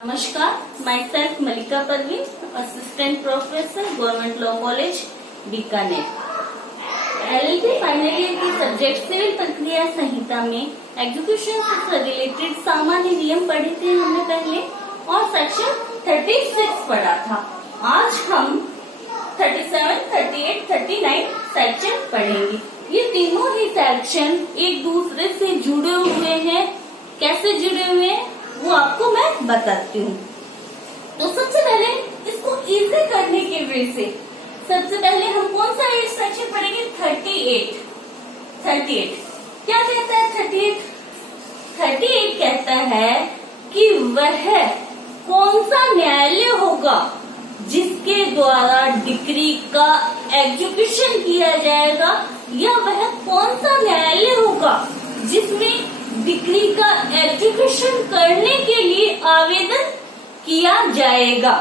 नमस्कार, myself Malika Parveen, assistant professor, government law college Bikaner. LLB final year की subject civil प्रक्रिया संहिता में एग्जीक्यूशन से रिलेटेड सामान्य नियम पढ़े थे हमने पहले और सेक्शन 36 पढ़ा था। आज हम 37, 38, 39 सेक्शन पढ़ेंगे। ये तीनों ही सेक्शन एक दूसरे से जुड़े हुए हैं। कैसे जुड़े हुए हैं वो आपको मैं बताती हूँ। तो सबसे पहले इसको इजी करने के वे से सबसे पहले हम कौन सा सेक्शन पढ़ेंगे? 38। क्या कहता है 38? 38 कहता है कि वह कौन सा न्यायालय होगा जिसके द्वारा डिक्री का एग्जीक्यूशन किया जाएगा, या वह कौन सा न्यायालय होगा जिसमें डिक्री का एग्जीक्यूशन करने के लिए आवेदन किया जाएगा।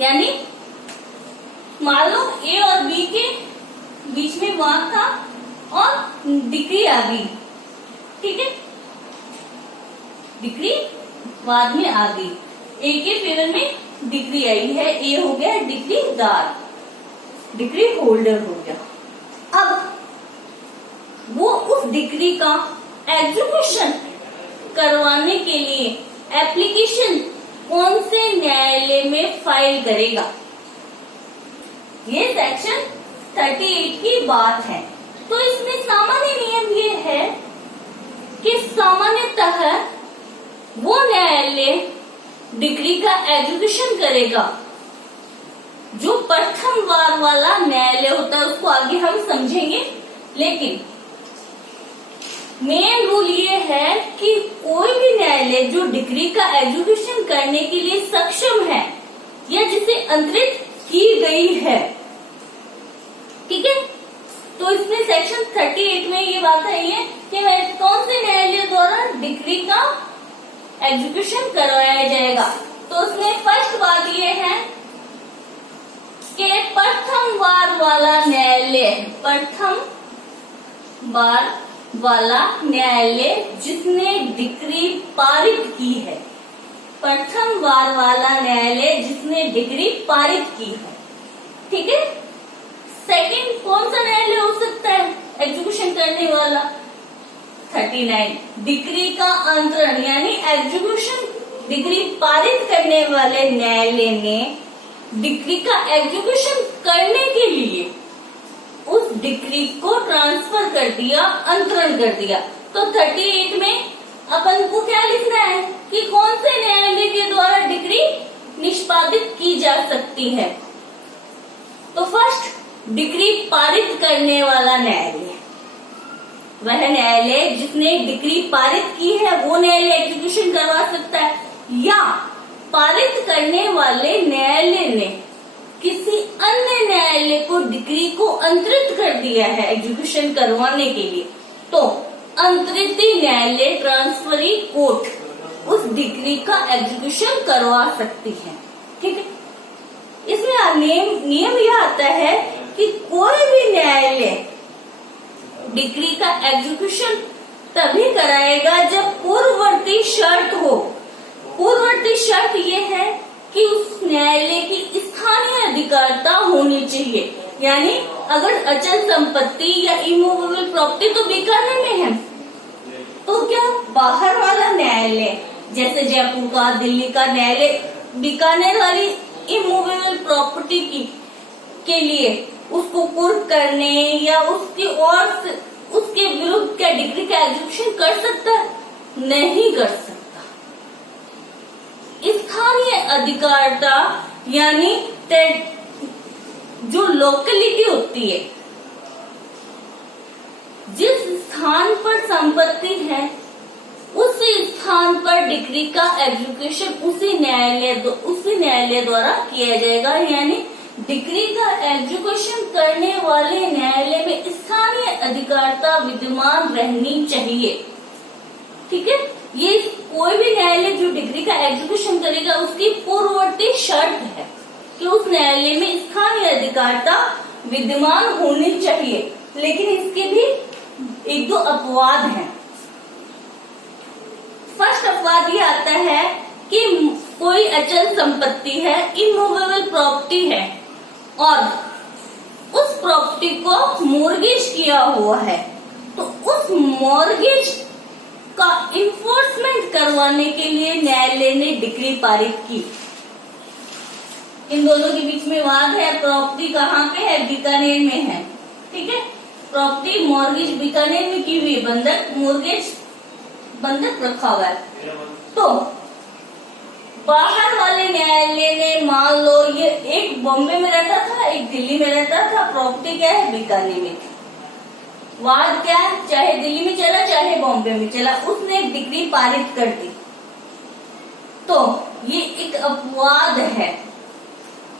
यानी मान लो ए और बी के बीच में वाद था और डिक्री आ गई, ठीक है, डिक्री वाद में आ गई, ए के फेवर में डिक्री आई है, ए हो गया डिक्रीदार, डिक्री होल्डर हो गया। अब वो उस डिक्री का एग्जीक्यूशन करवाने के लिए एप्लीकेशन कौन से न्यायालय में फाइल करेगा? ये सेक्शन 38 की बात है। तो इसमें सामान्य नियम ये है कि सामान्यतः वो न्यायालय डिक्री का एग्जीक्यूशन करेगा जो प्रथम वार वाला न्यायालय होता है, उसको आगे हम समझेंगे। लेकिन मेन रूल ये है कि कोई भी न्यायालय जो डिक्री का एग्जीक्यूशन करने के लिए सक्षम है या जिसे अंतरित की गई है, ठीक है, तो इसमें सेक्शन 38 में ये बात है ये कि कौन से न्यायालय द्वारा डिक्री का एग्जीक्यूशन करवाया जाएगा। तो उसमें फर्स्ट बात ये है कि प्रथम वार वाला न्यायालय, प्रथम वार वाला न्यायालय जिसने डिक्री पारित की है, प्रथम वार वाला न्यायालय जिसने डिक्री पारित की है, ठीक है। सेकंड कौन सा न्यायालय हो सकता है एग्जीक्यूशन करने वाला? 39 डिक्री का अंतरण, यानी एग्जीक्यूशन डिक्री पारित करने वाले न्यायालय ने डिक्री का एग्जीक्यूशन करने के लिए उस डिक्री को ट्रांसफर कर दिया, अंतरण कर दिया। तो 38 में अपन को क्या लिखना है कि कौन से न्यायालय के द्वारा डिक्री निष्पादित की जा सकती है। तो फर्स्ट डिक्री पारित करने वाला न्यायालय, वह न्यायालय जिसने डिक्री पारित की है वो न्यायालय एग्जीक्यूशन करवा सकता है, या पारित करने वाले न्यायालय ने किसी अन्य न्यायालय को डिक्री को अंतरित कर दिया है एग्जीक्यूशन करवाने के लिए, तो अंतरित न्यायालय ट्रांसफरी कोर्ट उस डिक्री का एग्जीक्यूशन करवा सकती है, ठीक है। इसमें नियम यह आता है कि कोई भी न्यायालय डिक्री का एग्जीक्यूशन तभी कराएगा जब पूर्ववर्ती शर्त हो। पूर्ववर्ती शर्त ये है कि उस न्यायालय की स्थानीय अधिकारता होनी चाहिए। यानी अगर अचल संपत्ति या इमूवेबल प्रॉपर्टी तो बीकानेर में है, तो क्या बाहर वाला न्यायालय जैसे जयपुर का, दिल्ली का न्यायालय बीकानेर वाली इमूवेबल प्रॉपर्टी के लिए उसको कुर्क करने या उसके विरुद्ध क्या डिक्री का एग्जीक्यूशन कर सकता है? नहीं कर सकता। स्थानीय अधिकारता यानी जो लोकेलिटी होती है, जिस स्थान पर संपत्ति है उस स्थान पर डिक्री का एग्जीक्यूशन उसी न्यायालय द्वारा किया जाएगा। यानी डिक्री का एग्जीक्यूशन करने वाले न्यायालय में स्थानीय अधिकारता विद्यमान रहनी चाहिए, ठीक है। ये कोई भी न्यायालय जो डिक्री का एग्जीक्यूशन करेगा उसकी पूर्ववर्ती शर्त है कि उस न्यायालय में स्थानीय अधिकारता विद्यमान होनी चाहिए। लेकिन इसके भी एक दो अपवाद हैं। फर्स्ट अपवाद ये आता है कि कोई अचल संपत्ति है, इमूवेबल प्रॉपर्टी है, और उस प्रॉपर्टी को मॉर्गेज किया हुआ है, तो उस मॉर्गेज का इन्फोर्समेंट करवाने के लिए न्यायालय ने डिक्री पारित की। इन दोनों के बीच में वाद है। प्रॉपर्टी कहाँ पे है? बीकानेर में है। ठीक है, प्रॉपर्टी मॉर्गेज बीकानेर में की हुई, बंधक मॉर्गेज बंधक रखा हुआ है। तो बाहर वाले न्यायालय ने, मान लो ये एक बॉम्बे में रहता था, एक दिल्ली में रहता था, प्रॉपर्टी क्या है? बीकानेर में थी। वाद क्या है? चाहे दिल्ली में चला चाहे बॉम्बे में चला, उसने एक डिक्री पारित कर दी। तो ये एक अपवाद है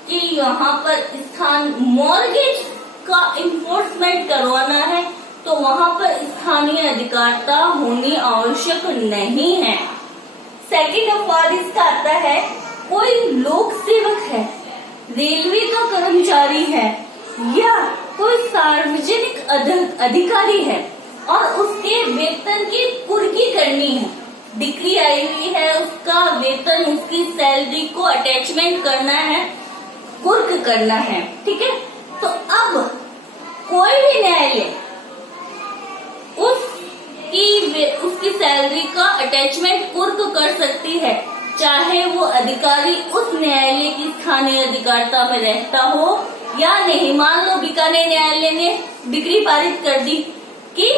कि यहाँ पर स्थान मॉर्गेज का इन्फोर्समेंट करवाना है, तो वहां पर स्थानीय अधिकारिता होनी आवश्यक नहीं है। सेकंड अपवाद इसका आता है, कोई लोक सेवक है, रेलवे का कर्मचारी है, या कोई सार्वजनिक अधिकारी है और उसके वेतन की कुर्की करनी है, डिक्री आई हुई है, उसका वेतन, उसकी सैलरी को अटैचमेंट करना है, कुर्क करना है। ठीक है, तो अब कोई भी न्यायालय उसकी सैलरी का अटैचमेंट कुर्क कर सकती है, चाहे वो अधिकारी उस न्यायालय की स्थानीय अधिकारिता में रहता हो या नहीं। मान लो बीकानेर न्यायालय ने डिक्री पारित कर दी कि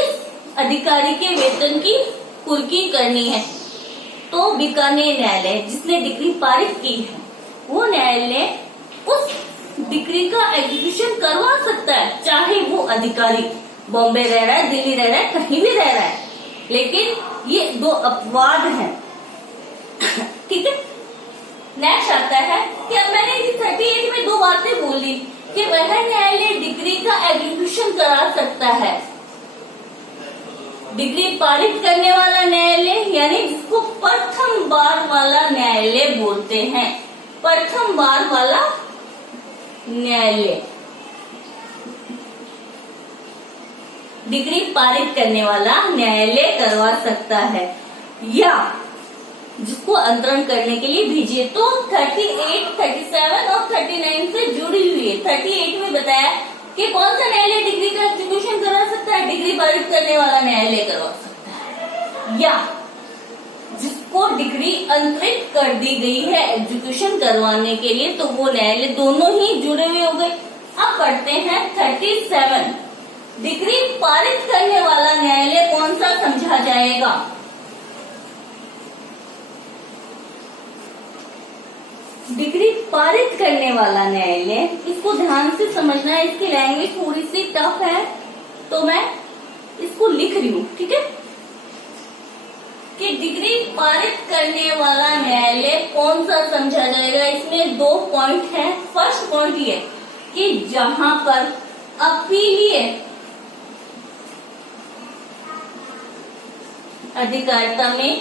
इस अधिकारी के वेतन की कुर्की करनी है, तो बीकानेर न्यायालय जिसने डिक्री पारित की है, वो न्यायालय उस डिक्री का एग्जीक्यूशन करवा सकता है, चाहे वो अधिकारी बॉम्बे रह रहा है, दिल्ली रह रहा है, कहीं भी रह रहा है। लेकिन ये दो अपवाद हैं। ठीक है, नेक्स्ट आता है कि अब मैंने 38 में दो बातें बोली कि वह न्यायालय डिक्री का एग्जीक्यूशन करा सकता है। डिक्री पारित करने वाला न्यायालय, यानी जिसको प्रथम बार वाला न्यायालय बोलते हैं, प्रथम बार वाला न्यायालय डिग्री पारित करने वाला न्यायालय करवा सकता है, या जिसको अंतरण करने के लिए भेजिए। तो 38, 37 और 39 से जुड़ी हुई है। 38 में बताया कि कौन सा न्यायालय डिग्री का एग्जीक्यूशन करा सकता है? डिग्री पारित करने वाला न्यायालय करवा सकता है, या जिसको डिग्री अंतरित कर दी गई है एग्जीक्यूशन करवाने के लिए, तो वो न्यायालय, दोनों ही जुड़े हुए हो गए। अब पढ़ते हैं 37। डिग्री पारित करने वाला न्यायालय कौन सा समझा जाएगा? डिग्री पारित करने वाला न्यायालय, इसको ध्यान से समझना है, इसकी लैंग्वेज थोड़ी सी टफ है, तो मैं इसको लिख रही हूँ। ठीक है, कि डिग्री पारित करने वाला न्यायालय कौन सा समझा जाएगा? इसमें दो पॉइंट हैं। फर्स्ट पॉइंट ये कि जहां पर अपीलीय अधिकारिता में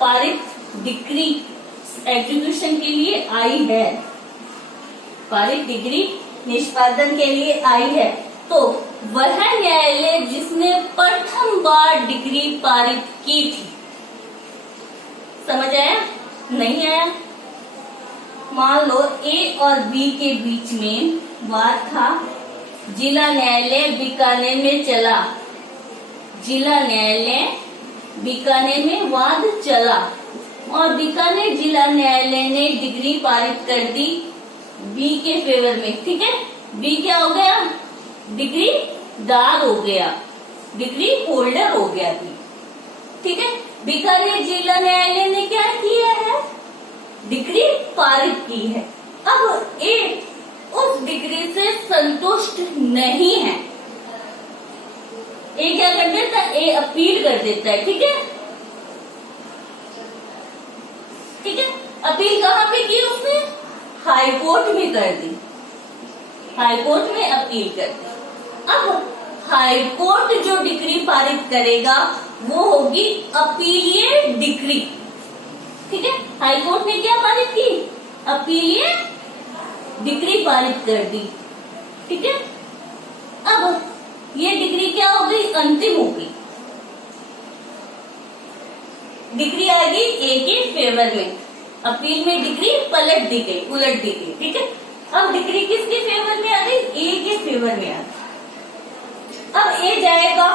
पारित डिग्री एग्जीक्यूशन के लिए आई है, पारित डिग्री निष्पादन के लिए आई है, तो वह न्यायालय जिसने प्रथम बार डिग्री पारित की थी। समझ आया? नहीं आया? मान लो ए और बी के बीच में वाद था, जिला न्यायालय बीकानेर में चला, जिला न्यायालय बीकानेर में वाद चला और बीकानेर जिला न्यायालय ने डिग्री पारित कर दी बी के फेवर में। ठीक है, बी क्या हो गया? डिग्री दार हो गया, डिग्री होल्डर हो गया बी। ठीक है, बीकानेर जिला न्यायालय ने क्या किया है? डिग्री पारित की है। अब ए उस डिग्री से संतुष्ट नहीं है, ए क्या कर देता है? ए अपील कर देता है। ठीक है, ठीक है, अपील कहाँ पे की उसने? हाई कोर्ट में कर दी, हाई कोर्ट में अपील कर दी। अब हाई कोर्ट जो डिग्री पारित करेगा वो होगी अपीलीय डिग्री। ठीक है, हाई कोर्ट ने क्या पारित की? अपीलीय डिग्री पारित कर दी। ठीक है, अब ये डिग्री क्या हो गई? अंतिम हो गई। डिग्री आ गई ए के फेवर में, अपील में डिग्री पलट दी गई, उलट दी गई, ठीक है। अब डिग्री किसके फेवर में आ गई? ए के फेवर में आ गई। अब ए जाएगा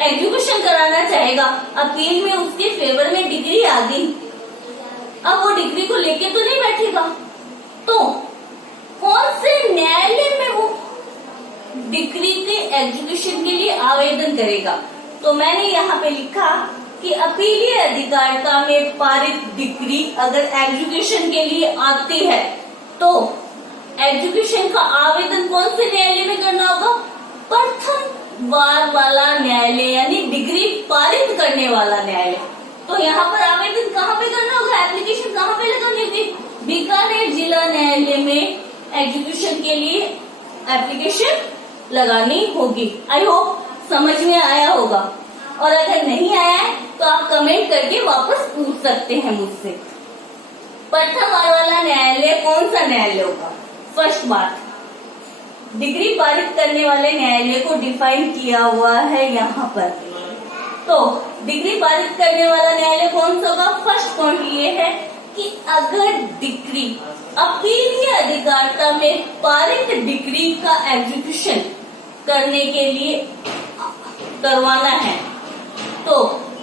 एग्जीक्यूशन कराना चाहेगा, अपील में उसके फेवर में डिग्री आ गई, अब वो डिग्री को लेके तो नहीं बैठेगा, तो कौन से न्यायालय में वो डिग्री के एग्जीक्यूशन के लिए आवेदन करेगा? तो मैंने यहाँ पे लिखा कि अपीलीय अधिकारिता में पारित डिग्री अगर एग्जीक्यूशन के लिए आती है तो एग्जीक्यूशन का आवेदन कौन से न्यायालय में करना होगा? प्रथम बार वाला न्यायालय, यानी डिग्री पारित करने वाला न्यायालय। तो यहाँ पर आवेदन कहाँ पे करना होगा? एप्लीकेशन कहाँ पे लगानी होगी? बीकानेर जिला न्यायालय में एग्जीक्यूशन के लिए एप्लीकेशन लगानी होगी। आई होप समझ में आया होगा, और अगर नहीं आया है तो आप कमेंट करके वापस पूछ सकते हैं मुझसे। प्रथम बार वाला न्यायालय कौन सा न्यायालय होगा? फर्स्ट बात, डिग्री पारित करने वाले न्यायालय को डिफाइन किया हुआ है यहाँ पर। तो डिग्री पारित करने वाला न्यायालय कौन सा होगा? फर्स्ट पॉइंट ये है कि अगर डिग्री अपीलीय अधिकारिता में पारित डिग्री का एग्जीक्यूशन करने के लिए करवाना है तो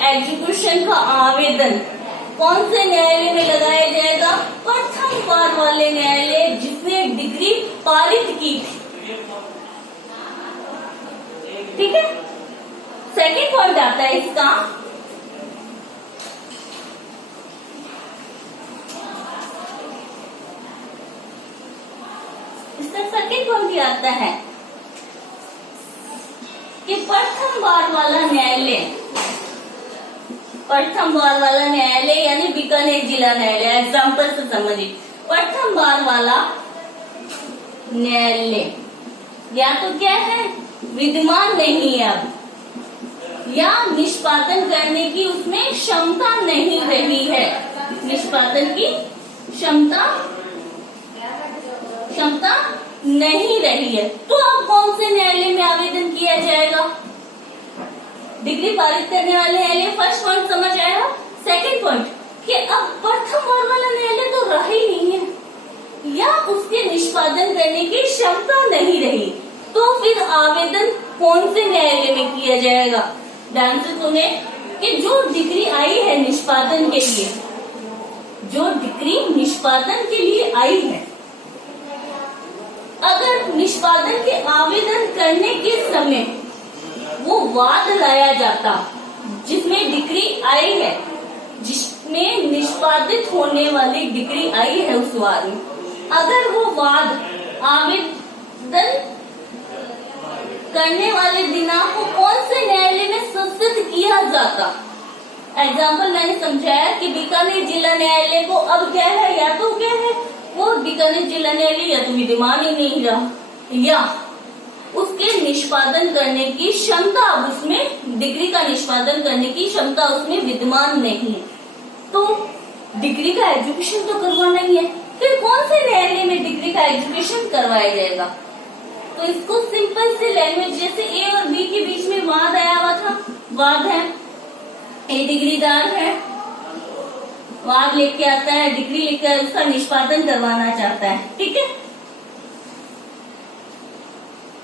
एग्जीक्यूशन का आवेदन कौन से न्यायालय में लगाया जाएगा? प्रथम बार वाले न्यायालय जिसने डिग्री पारित की थी, ठीक है। सेकेंड पॉइंट आता है इसका, सेकेंड पॉइंट ये आता है कि प्रथम बार वाला न्यायालय यानी बीकानेर जिला न्यायालय, एग्जाम्पल से समझिए। प्रथम बार वाला न्यायालय या तो क्या है? विद्यमान नहीं है अब, या निष्पादन करने की उसमें क्षमता नहीं रही है, निष्पादन की क्षमता नहीं रही है, तो अब कौन से न्यायालय में आवेदन किया जाएगा? डिग्री पारित करने वाले न्यायालय। फर्स्ट पॉइंट समझ आया। सेकंड पॉइंट कि अब प्रथम बार वाला न्यायालय तो रहा ही नहीं है, या उसके निष्पादन करने की क्षमता नहीं रही, तो फिर आवेदन कौन से न्यायालय में किया जाएगा? ध्यान से सुने कि जो डिग्री आई है निष्पादन के लिए, जो डिग्री निष्पादन के लिए आई है, अगर निष्पादन के आवेदन करने के समय वो वाद लाया जाता जिसमें डिग्री आई है, जिसमें निष्पादित होने वाली डिग्री आई है, उस वाद में अगर वो वाद आवेदन करने वाले दिनांक को कौन से न्यायालय में संस्थित किया जाता? एग्जाम्पल मैंने समझाया कि बीकानेर जिला न्यायालय को अब क्या है, या तो क्या है वो बीकानेर जिला न्यायालय या तो विद्यमान ही नहीं रहा, या उसके निष्पादन करने की क्षमता, अब उसमें डिग्री का निष्पादन करने की क्षमता उसमें विद्यमान नहीं है, तो डिग्री का एजुकेशन तो करवाना ही है। फिर कौन से न्यायालय में डिग्री का एजुकेशन करवाया जाएगा? तो इसको सिंपल से लैंग्वेज, जैसे ए और बी के बीच में वाद आया हुआ था, वाद है, ए डिग्रीदार है, वाद लेके आता है, डिग्री लेकर उसका निष्पादन करवाना चाहता है, ठीक है,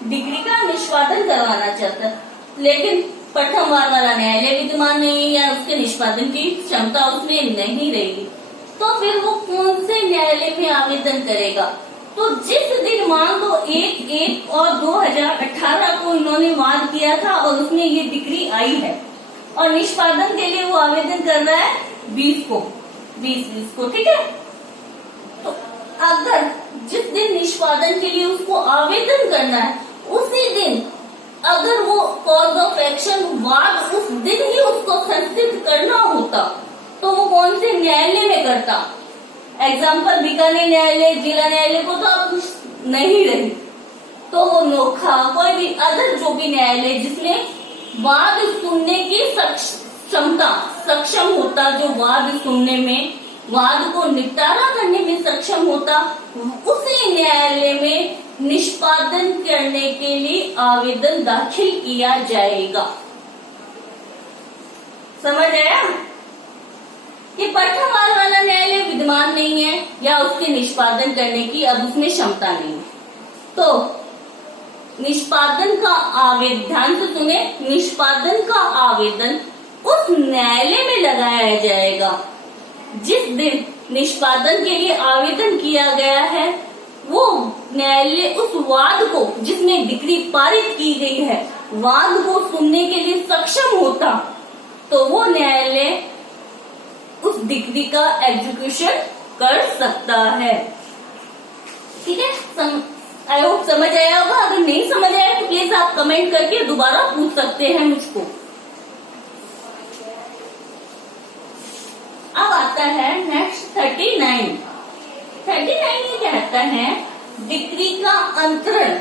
डिग्री का निष्पादन करवाना चाहता है, लेकिन प्रथम बार वाला न्यायालय विद्यमान नहीं है या उसके निष्पादन की क्षमता उसमें नहीं रहेगी, तो फिर वो कौन से न्यायालय में आवेदन करेगा? तो जिस दिन मान लो 1/1 और 2018 को इन्होंने वाद किया था और उसमें ये डिग्री आई है और निष्पादन के लिए वो आवेदन कर रहा है 20 को, ठीक है। तो अगर जिस दिन निष्पादन के लिए उसको आवेदन करना है उसी दिन अगर वो कॉज ऑफ एक्शन वाद उस दिन ही उसको संस्थित करना होता तो वो कौन से न्यायालय में करता? एग्जाम्पल बीकानेर न्यायालय, जिला न्यायालय को तो अब नहीं रही, तो वो नोखा कोई भी अदर जो भी न्यायालय जिसमें वाद सुनने की क्षमता सक्षम होता, जो वाद सुनने में, वाद को निपटारा करने में सक्षम होता, उसी न्यायालय में निष्पादन करने के लिए आवेदन दाखिल किया जाएगा। समझ आया? या उसके निष्पादन करने की अब उसमें क्षमता नहीं है। तो निष्पादन का आवेदन, ध्यान से सुने, निष्पादन का आवेदन उस न्यायालय में लगाया जाएगा जिस दिन निष्पादन के लिए आवेदन किया गया है। वो न्यायालय उस वाद को, जिसमें डिक्री पारित की गई है, वाद को सुनने के लिए सक्षम होता, तो वो न्यायालय उस डिक्री का एग्जीक्यूशन कर सकता है। ठीक है, आई होप समझ आया होगा। अगर नहीं समझ आया तो प्लीज आप कमेंट करके दोबारा पूछ सकते हैं मुझको। अब आता है नेक्स्ट 39। 39 ये कहता है डिक्री का अंतरण।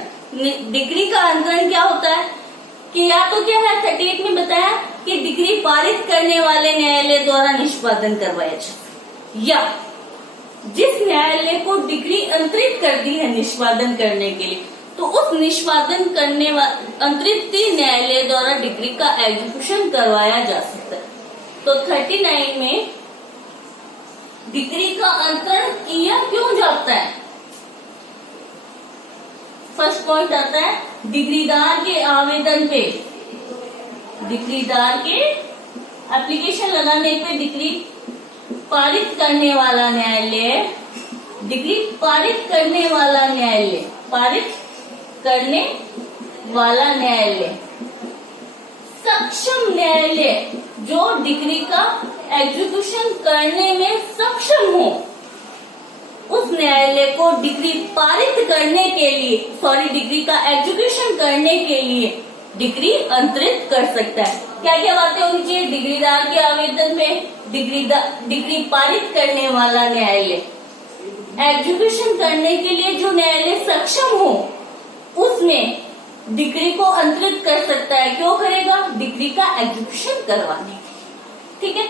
डिक्री का अंतरण क्या होता है कि या तो क्या है 38 में बताया कि डिक्री पारित करने वाले न्यायालय द्वारा निष्पादन करवाया जाए, या जिस न्यायालय को डिक्री अंतरित कर दी है निष्पादन करने के लिए, तो उस निष्पादन करने अंतरित न्यायालय द्वारा डिक्री का एग्जीक्यूशन करवाया जा सकता है। तो 39 में डिक्री का अंतरण किया क्यों जाता है? फर्स्ट पॉइंट आता है डिक्रीदार के आवेदन पे, डिक्रीदार के एप्लीकेशन लगाने पे डिक्री पारित करने वाला न्यायालय, डिक्री पारित करने वाला न्यायालय, पारित करने वाला न्यायालय, सक्षम न्यायालय जो डिक्री का एग्जीक्यूशन करने में सक्षम हो, उस न्यायालय को डिक्री पारित करने के लिए, डिक्री का एग्जीक्यूशन करने के लिए डिक्री अंतरित कर सकता है। क्या क्या बातें होनी चाहिए? डिक्रीदार के आवेदन में डिक्री पारित करने वाला न्यायालय, एग्जीक्यूशन करने के लिए जो न्यायालय सक्षम हो उसमें डिक्री को अंतरित कर सकता है। क्यों करेगा? डिक्री का एग्जीक्यूशन करवाने के। ठीक है,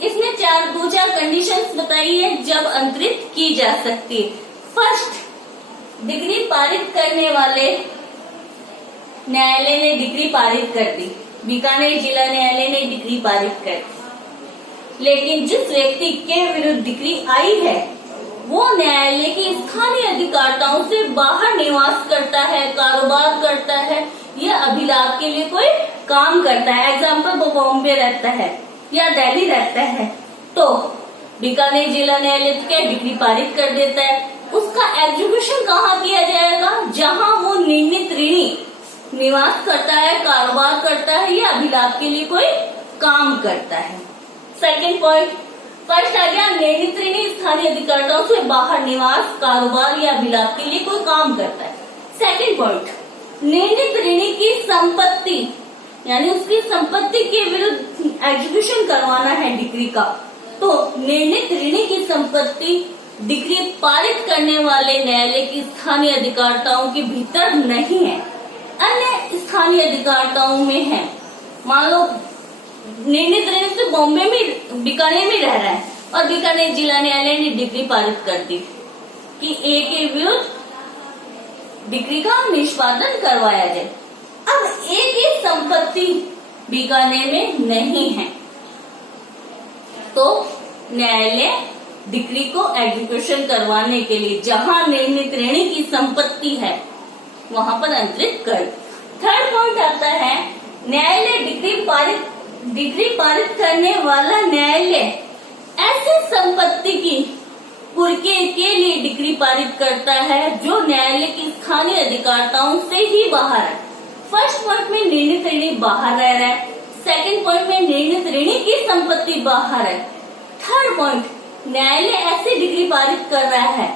इसमें दो चार कंडीशंस बताई है जब अंतरित की जा सकती है। फर्स्ट, डिक्री पारित करने वाले न्यायालय ने डिक्री पारित कर दी, बीकानेर जिला न्यायालय ने डिक्री पारित कर दी, लेकिन जिस व्यक्ति के विरुद्ध डिक्री आई है वो न्यायालय की स्थानीय अधिकारिताओं से बाहर निवास करता है, कारोबार करता है या अभिलाभ के लिए कोई काम करता है। एग्जाम्पल, वो बॉम्बे रहता है या दिल्ली रहता है, तो बीकानेर जिला न्यायालय क्या डिक्री पारित कर देता है। उसका एग्जीक्यूशन कहाँ किया जाएगा? जहां वो निर्णीत ऋणी निवास करता है, कारोबार करता है या अभिलाभ के लिए कोई काम करता है। सेकंड पॉइंट, फर्स्ट आ गया निर्णीत ऋणी स्थानीय अधिकारियों से बाहर निवास, कारोबार या अभिलाभ के लिए कोई काम करता है। सेकंड पॉइंट, निर्णीत ऋणी की संपत्ति, यानी उसकी संपत्ति के विरुद्ध एग्जीक्यूशन करवाना है डिक्री का, तो निर्णीत ऋणी की संपत्ति डिक्री पारित करने वाले न्यायालय की स्थानीय अधिकारिताओं के भीतर नहीं है, अन्य स्थानीय अधिकारिताओं में है। मान लो निर्णीत ऋणी से बॉम्बे में, बीकानेर में रह रहा है और बीकानेर जिला न्यायालय ने डिक्री पारित कर दी कि ए के विरुद्ध डिक्री का निष्पादन करवाया जाए। अब ए की संपत्ति बीकानेर में नहीं है, तो न्यायालय डिक्री को एग्जीक्यूशन करवाने के लिए जहां निर्णीत ऋणी की संपत्ति है वहां पर अंतरित कर। थर्ड पॉइंट आता है न्यायालय डिक्री पारित करने वाला न्यायालय ऐसी संपत्ति की कुर्के के लिए डिक्री पारित करता है जो न्यायालय की स्थानीय अधिकारिताओं से ही बाहर है। फर्स्ट पॉइंट में निर्णीत ऋणी बाहर रह रहा है, सेकंड पॉइंट में निर्णीत ऋणी की संपत्ति बाहर है, थर्ड पॉइंट न्यायालय ऐसी डिक्री पारित कर रहा है,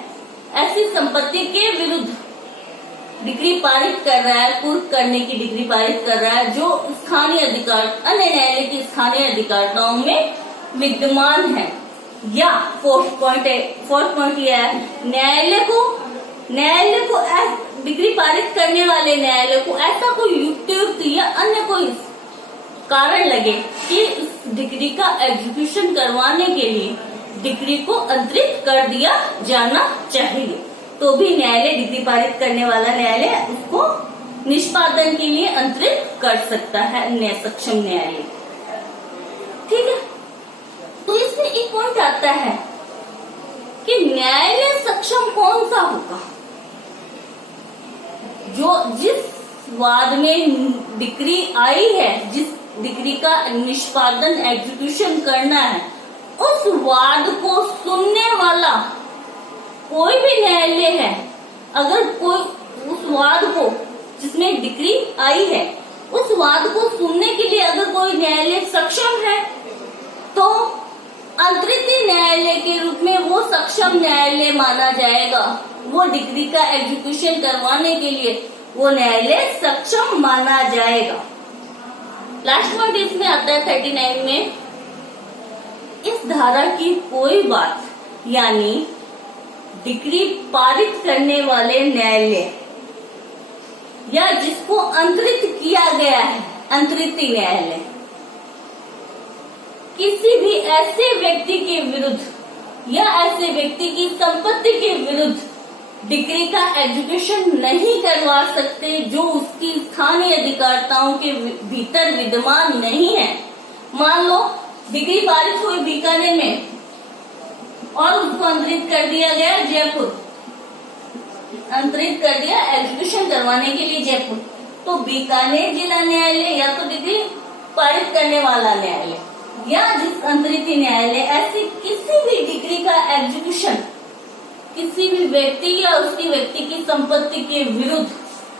ऐसी संपत्ति के विरुद्ध डिक्री पारित कर रहा है, कुर्क करने की डिक्री पारित कर रहा है जो स्थानीय अधिकार, अन्य न्यायालय की स्थानीय अधिकारिताओं में विद्यमान है। या फोर्थ पॉइंट यह है न्यायालय को डिक्री पारित करने वाले न्यायालय को ऐसा कोई युक्ति या अन्य कोई कारण लगे कि इस डिक्री का एग्जीक्यूशन करवाने के लिए डिक्री को अंतरित कर दिया जाना चाहिए, तो भी न्यायालय डिक्री पारित करने वाला न्यायालय उसको निष्पादन के लिए अंतरित कर सकता है, सक्षम न्यायालय। ठीक है, तो इसमें एक पॉइंट आता है कि न्यायालय सक्षम कौन सा होगा? जिस वाद में डिक्री आई है, जिस डिक्री का निष्पादन एग्जीक्यूशन करना है, उस वाद को सुनने वाला कोई भी न्यायालय है, अगर कोई उस वाद को, जिसमें डिक्री आई है, उस वाद को सुनने के लिए अगर कोई न्यायालय सक्षम है, तो अंतरित न्यायालय के रूप में वो सक्षम न्यायालय माना जाएगा। वो डिक्री का एग्जीक्यूशन करवाने के लिए वो न्यायालय सक्षम माना जाएगा। लास्ट पॉइंट इसमें आता है 39 में, इस धारा की कोई बात यानी डिक्री पारित करने वाले न्यायालय या जिसको अंतरित किया गया है, अंतरित न्यायालय, किसी भी ऐसे व्यक्ति के विरुद्ध या ऐसे व्यक्ति की संपत्ति के विरुद्ध डिक्री का एग्जीक्यूशन नहीं करवा सकते जो उसकी स्थानीय अधिकारताओं के भीतर विद्यमान नहीं है। मान लो डिक्री पारित हुई बीकानेर में और उसको अंतरित कर दिया गया जयपुर, अंतरित कर दिया एग्जीक्यूशन करवाने के लिए जयपुर, तो बीकानेर जिला न्यायालय या तो डिक्री पारित करने वाला न्यायालय या जिस अंतरित न्यायालय ऐसी किसी भी डिक्री का एग्जीक्यूशन किसी भी व्यक्ति या उसकी व्यक्ति की संपत्ति के विरुद्ध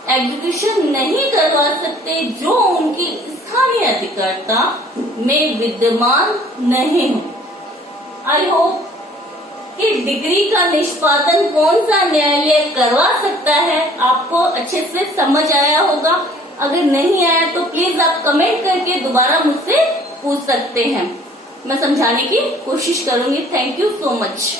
एग्जीक्यूशन नहीं करवा सकते जो उनकी स्थानीय अधिकारता में विद्यमान नहीं हो। आई होप कि डिक्री का निष्पादन कौन सा न्यायालय करवा सकता है आपको अच्छे से समझ आया होगा। अगर नहीं आया तो प्लीज आप कमेंट करके दोबारा मुझसे पूछ सकते हैं, मैं समझाने की कोशिश करूंगी। Thank you so much.